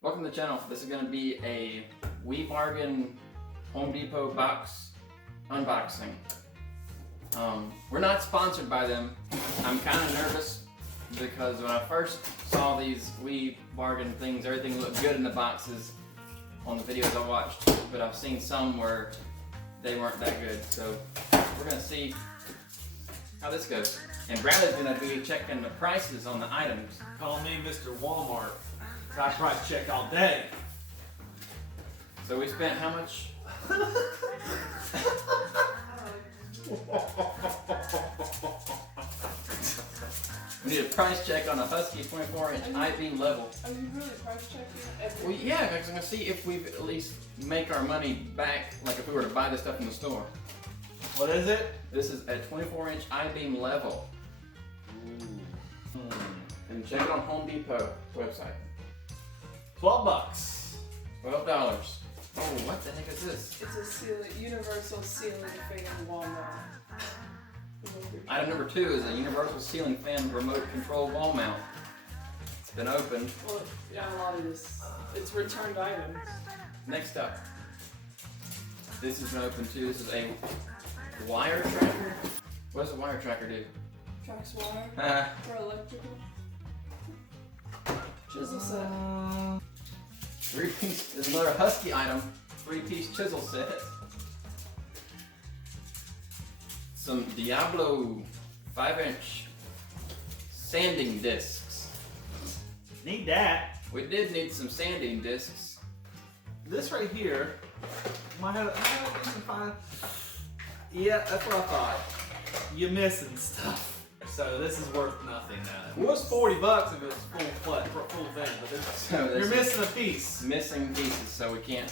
Welcome to the channel. This is going to be a Wibargain Home Depot box unboxing. We're not sponsored by them. I'm kind of nervous because when I first saw these Wibargain things, everything looked good in the boxes on the videos I watched, but I've seen some where they weren't that good. So we're going to see how this goes. And Bradley's going to be checking the prices on the items. Call me Mr. Walmart. I price check all day. So we spent how much? We need a price check on a Husky 24-inch I-beam level. Are you really price checking? Well, yeah, because I'm going to see if we at least make our money back, like if we were to buy this stuff in the store. What is it? This is a 24-inch I-beam level. And check it on Home Depot website. $12. $12. Oh, what the heck is this? It's a universal ceiling fan wall mount. Item number 2 is a universal ceiling fan remote control wall mount. It's been opened. Well, yeah, a lot of this, it's returned items. Next up, this has been opened too. This is a wire tracker. What does a wire tracker do? Tracks wire for electrical. Chisel set. 3-piece, there's another Husky item. 3-piece chisel set. Some Diablo 5-inch sanding discs. Need that. We did need some sanding discs. This right here might have some fine. Yeah, that's what I thought. You're missing stuff. So this is worth nothing now. It was $40 if it was full thing, but So you're this missing a piece. is missing pieces, so we can't.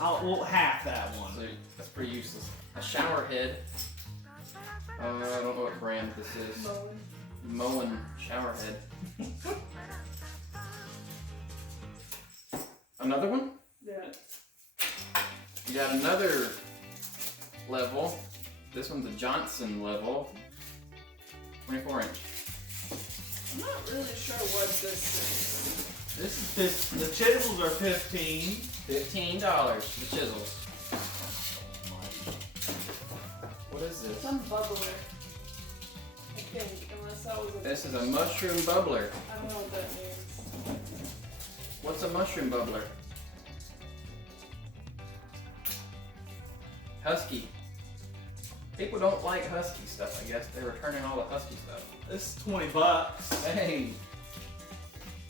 Well, half that one. So that's pretty useless. A shower head. I don't know what brand this is. Moen shower head. Another one? Yeah. You got another level. This one's a Johnson level. 24-inch. I'm not really sure what this This is the chisels are $15. $15. The chisels. What is is. this? Some bubbler. I think, unless that was a... This is a mushroom bubbler. I don't know what that means. What's a mushroom bubbler? Husky. People don't like Husky stuff, I guess. They're returning all the Husky stuff. This is $20. Hey!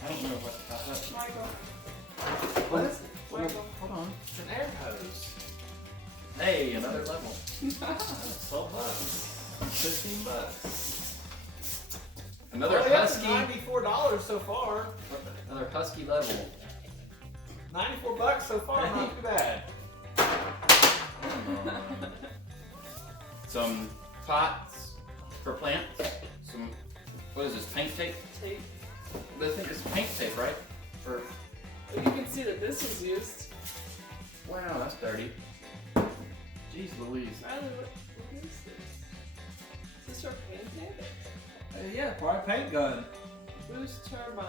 I don't know what the Husky. Michael. What is it? Michael. Hold on. It's an air hose. Hey, another level. $12. $15. Another Oh, yeah, Husky. $94 so far. Another Husky level. $94 so far, not too bad. Some pots for plants. Some, what is this, paint tape? Tape. I think it's paint tape, right? For, But you can see that this was used. wow, that's dirty. Jeez Louise. Riley, what is this? Is this our paint tape? Yeah, probably paint gun. Boost turbine.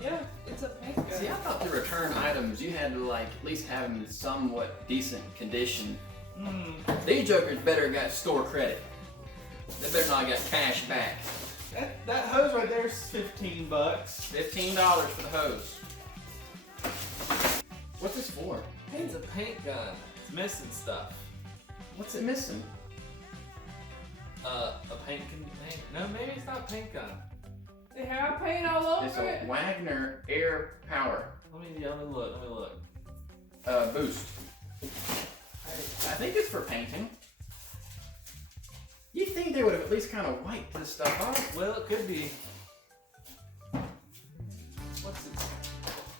Yeah, it's a paint gun. See, I thought to return items, you had to like at least have them in somewhat decent condition. These jokers better got store credit. They better not got cash back. That hose right there is $15. $15 for the hose. What's this for? It's a paint gun. It's missing stuff. What's it missing? A paint no, maybe it's not a paint gun. They have paint all It's over a it. Wagner Air Power Let me look. boost. I think it's for painting. You'd think they would have at least kind of wiped this stuff off. Well, it could be. What's this?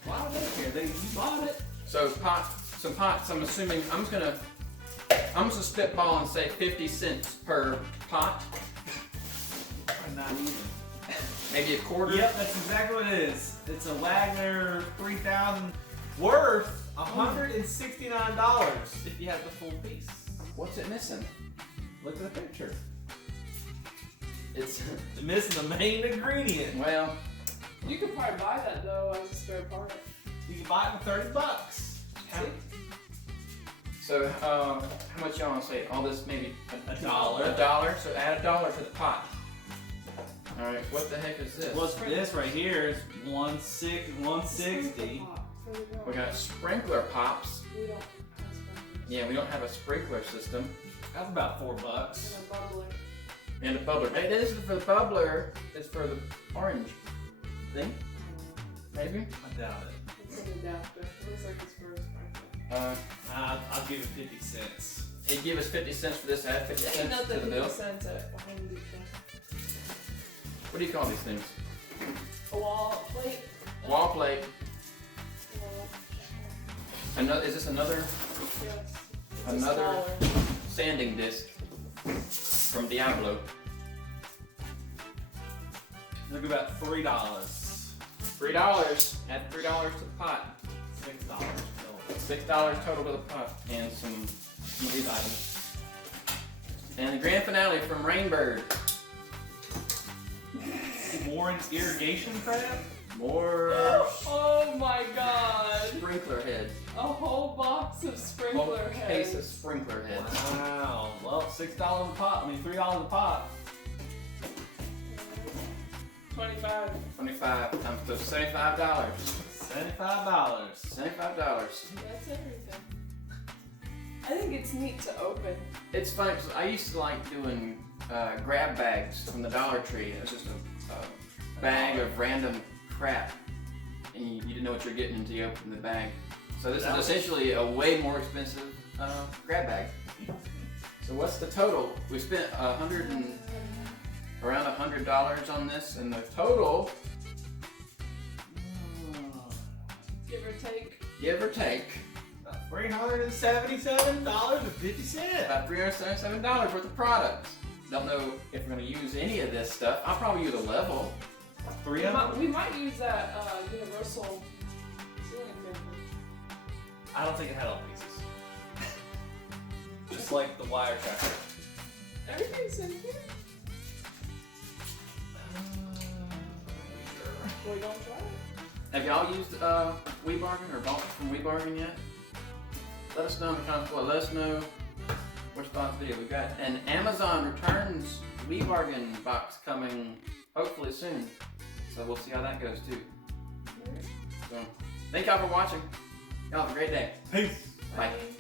Why are they here? You bought it? So some pots. I'm assuming I'm just gonna spitball and say 50 cents per pot. Not even. Maybe a quarter. Yep, that's exactly what it is. It's a Wagner 3000 worth $169 if you have the full piece. What's it missing? Look at the picture. It's Missing the main ingredient. well, You could probably buy that though as a spare part. You can buy it for $30. See? So, how much y'all want to say? All this maybe A dollar. $1. So add $1 to the pot. All right. What the heck is this? What's this right here is 160. We got sprinkler pops. We don't have sprinklers. Yeah, we don't have a sprinkler system. That's about $4. And a bubbler. And a bubbler. Hey, this is for the bubbler. It's for the orange thing. Maybe. I doubt it. It's an adapter. It looks like it's for a sprinkler. Nah, I'll give it 50 cents. They give us 50 cents for this. Add 50 Ain't cents to nothing the 50 bill. cents at Home Depot. What do you call these things? A wall plate. Wall plate. Wall. Another. Is this another Yes. It's Another- smaller. sanding disc from Diablo? Look about $3. $3. Add $3 to the pot. $6. $6 total to the pot, and some of these items. And the grand finale from Rainbird. More irrigation crap? More Oh my god. sprinkler heads. A whole box of Whole sprinkler case heads. of sprinkler heads. Wow. Well, $6 a pop. I mean, $3 a pop. 25. 25 times so $75. $75. $75. That's everything. I think it's neat to open. It's funny because I used to like doing grab bags from the Dollar Tree. It was just a bag of random crap, and you didn't know what you're getting until you opened the bag. So this is essentially a way more expensive grab bag. So what's the total? We spent around $100 on this, and the total, Give or take. About $377.50. about $377 worth of products. Don't know if we're going to use any of this stuff. I'll probably use a level. Three of them? We might use that universal ceiling fan. I don't think it had all pieces. Just like the wire tracker. Everything's in here. We don't try it. Have y'all used Wibargain or bought from Wibargain yet? Let us know in the comments below. Let us know which box video. We've got an Amazon returns Wibargain box coming hopefully soon. So we'll see how that goes too. So thank y'all for watching. Y'all have a great day. Peace. Bye. Bye.